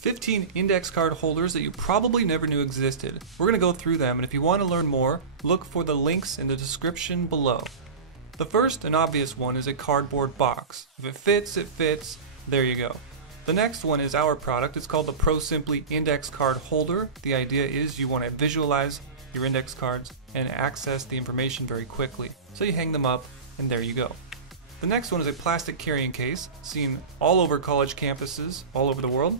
15 index card holders that you probably never knew existed. We're going to go through them, and if you want to learn more, look for the links in the description below. The first and obvious one is a cardboard box. If it fits, it fits. There you go. The next one is our product. It's called the Pro Simply Index Card Holder. The idea is you want to visualize your index cards and access the information very quickly. So you hang them up, and there you go. The next one is a plastic carrying case, seen all over college campuses all over the world.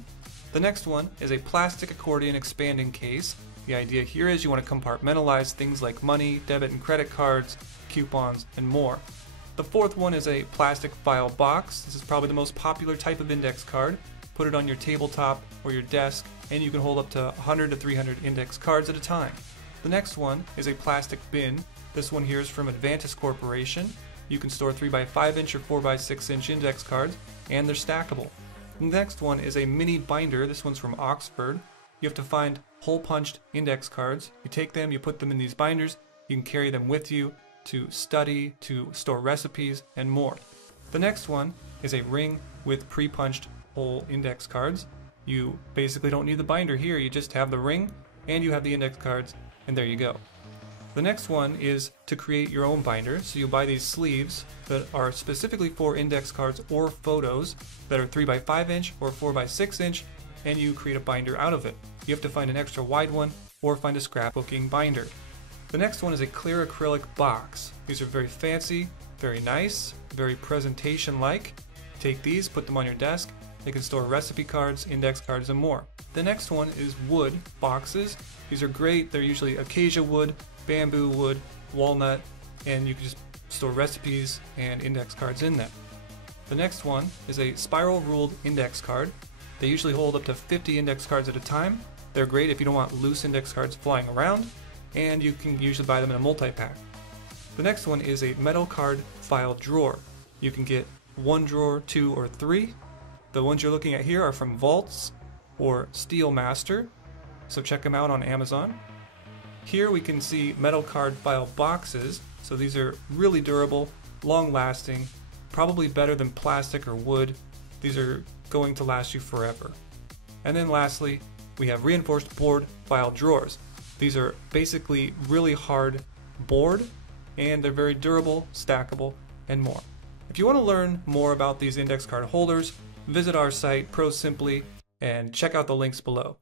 The next one is a plastic accordion expanding case. The idea here is you want to compartmentalize things like money, debit and credit cards, coupons, and more. The fourth one is a plastic file box. This is probably the most popular type of index card. Put it on your tabletop or your desk, and you can hold up to 100 to 300 index cards at a time. The next one is a plastic bin. This one here is from Advantis Corporation. You can store 3x5 inch or 4x6 inch index cards, and they're stackable. The next one is a mini binder. This one's from Oxford. You have to find hole-punched index cards. You take them, you put them in these binders. You can carry them with you to study, to store recipes, and more. The next one is a ring with pre-punched hole index cards. You basically don't need the binder here. You just have the ring, and you have the index cards, and there you go. The next one is to create your own binder. So you buy these sleeves that are specifically for index cards or photos that are 3x5 inch or 4x6 inch, and you create a binder out of it. You have to find an extra wide one or find a scrapbooking binder. The next one is a clear acrylic box. These are very fancy, very nice, very presentation-like. Take these, put them on your desk. They can store recipe cards, index cards, and more. The next one is wood boxes. These are great. They're usually acacia wood, bamboo wood, walnut, and you can just store recipes and index cards in them. The next one is a spiral ruled index card. They usually hold up to 50 index cards at a time. They're great if you don't want loose index cards flying around, and you can usually buy them in a multi-pack. The next one is a metal card file drawer. You can get 1 drawer, 2, or 3. The ones you're looking at here are from Vaults or Steel Master, so check them out on Amazon. Here we can see metal card file boxes, so these are really durable, long-lasting, probably better than plastic or wood. These are going to last you forever. And then lastly, we have reinforced board file drawers. These are basically really hard board, and they're very durable, stackable, and more. If you want to learn more about these index card holders, visit our site, ProSimply, and check out the links below.